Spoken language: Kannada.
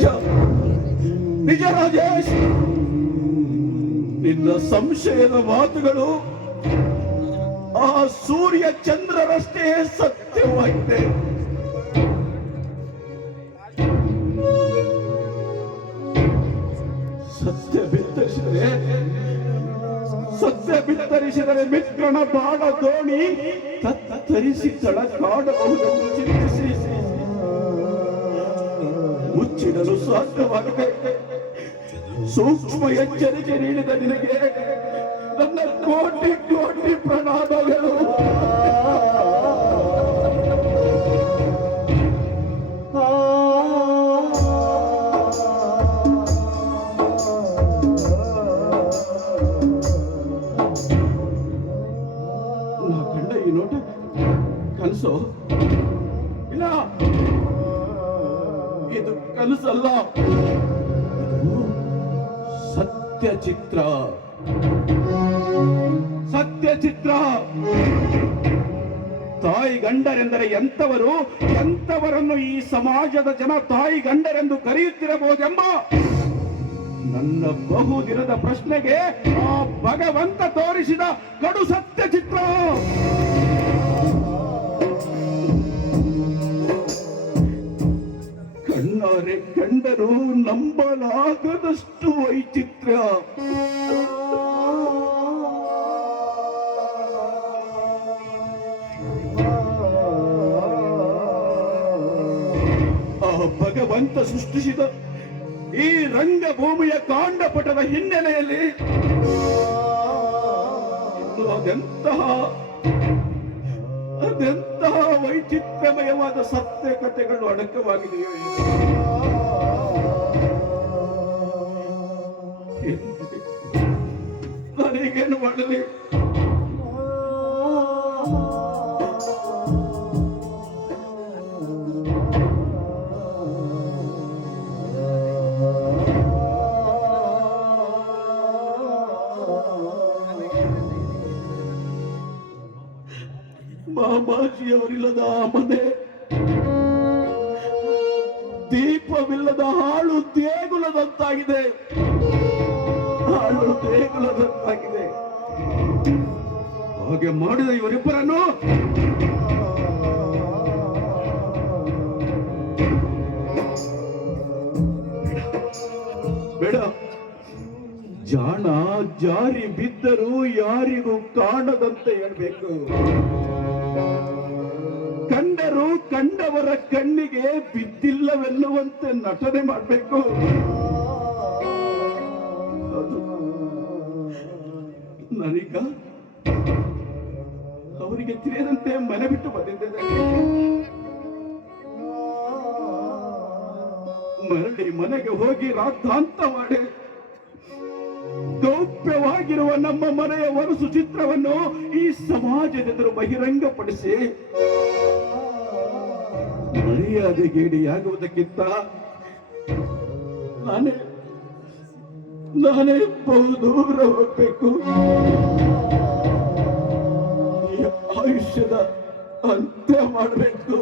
ನಿಜ ನಿಜ ರಾಜೇಶ್, ನಿನ್ನ ಸಂಶಯದ ಮಾತುಗಳು ಆ ಸೂರ್ಯ ಚಂದ್ರರಷ್ಟೇ ಸತ್ಯವಾಗಿದೆ. ಸತ್ಯ ಬಿತ್ತರಿಸಿದರೆ ಮಿತ್ರನ ಬಾಣ ದೋಣಿ ತತ್ತರಿಸಿ ತಳಕಾಡಬಹುದೆಂದು ಚಿಂತಿಸಿ ಮುಚ್ಚಿಡಲು ಸಾಧ್ಯವಾಗದೆ ಸೂಕ್ಷ್ಮ ಎಚ್ಚರಿಕೆ ನೀಡಿದ ನಿನಗೆ ನನ್ನ ಕೋಟಿ ಕೋಟಿ ಪ್ರಣಾಮಗಳು. ಕನಸು ಇಲ್ಲ, ಇದು ಕನಸಲ್ಲ, ಸತ್ಯ ಚಿತ್ರ. ಸತ್ಯ ಚಿತ್ರ. ತಾಯಿ ಗಂಡರೆಂದರೆ ಎಂತವರು, ಎಂತವರನ್ನು ಈ ಸಮಾಜದ ಜನ ತಾಯಿ ಗಂಡರೆಂದು ಕರೆಯುತ್ತಿರಬಹುದೆಂಬ ನನ್ನ ಬಹುದಿನದ ಪ್ರಶ್ನೆಗೆ ಆ ಭಗವಂತ ತೋರಿಸಿದ ಕಡು ಸತ್ಯ ಚಿತ್ರ. ಕಣ್ಣಾರೆ ಕಂಡರೂ ನಂಬಲಾಗದಷ್ಟು ವೈಚಿತ್ರ್ಯ. ಆ ಭಗವಂತ ಸೃಷ್ಟಿಸಿದ ಈ ರಂಗಭೂಮಿಯ ಕಾಂಡಪಟದ ಹಿನ್ನೆಲೆಯಲ್ಲಿ ಅದೆಂತಹ ವೈಚಿತ್ರ್ಯಮಯವಾದ ಸತ್ಯ ಕಥೆಗಳು ಅಡಕವಾಗಿದೆಯೋ. ನನಗೇನು ಮಾಡಲಿ? ಮಾಮಾಜಿಯವರಿಲ್ಲದ ಆ ಮನೆ, ದೀಪವಿಲ್ಲದ ಹಾಳು ದೇಗುಲದಂತಾಗಿದೆ. ಹಾಳು ದೇಗುಲದಂತಾಗಿದೆ. ಹಾಗೆ ಮಾಡಿದ ಇವರಿಬ್ಬರನ್ನು ಬೇಡ. ಜಾಣ ಜಾರಿ ಬಿದ್ದರೂ ಯಾರಿಗೂ ಕಾಣದಂತೆ ಹೇಳ್ಬೇಕು. ಕಂಡರು ಕಂಡವರ ಕಣ್ಣಿಗೆ ಬಿದ್ದಿಲ್ಲವೆನ್ನುವಂತೆ ನಟನೆ ಮಾಡಬೇಕು. ನಾನೀಗ ಅವರಿಗೆ ತಿಳಿಯದಂತೆ ಮನೆ ಬಿಟ್ಟು ಬಂದಿದ್ದೇನೆ. ಮರಳಿ ಮನೆಗೆ ಹೋಗಿ ರಾತಾಂತ ಮಾಡಿ ಗೌಪ್ಯವಾಗಿರುವ ನಮ್ಮ ಮನೆಯ ವರಸು ಚಿತ್ರವನ್ನು ಈ ಸಮಾಜದೆದುರು ಬಹಿರಂಗಪಡಿಸಿ ಮರ್ಯಾದೆಗೇಡಿಯಾಗುವುದಕ್ಕಿಂತ ನಾನೇ ಬಹುದೂರ ಹೋಗಬೇಕು. ಆಯುಷ್ಯದ ಅಂತ್ಯ ಮಾಡಬೇಕು.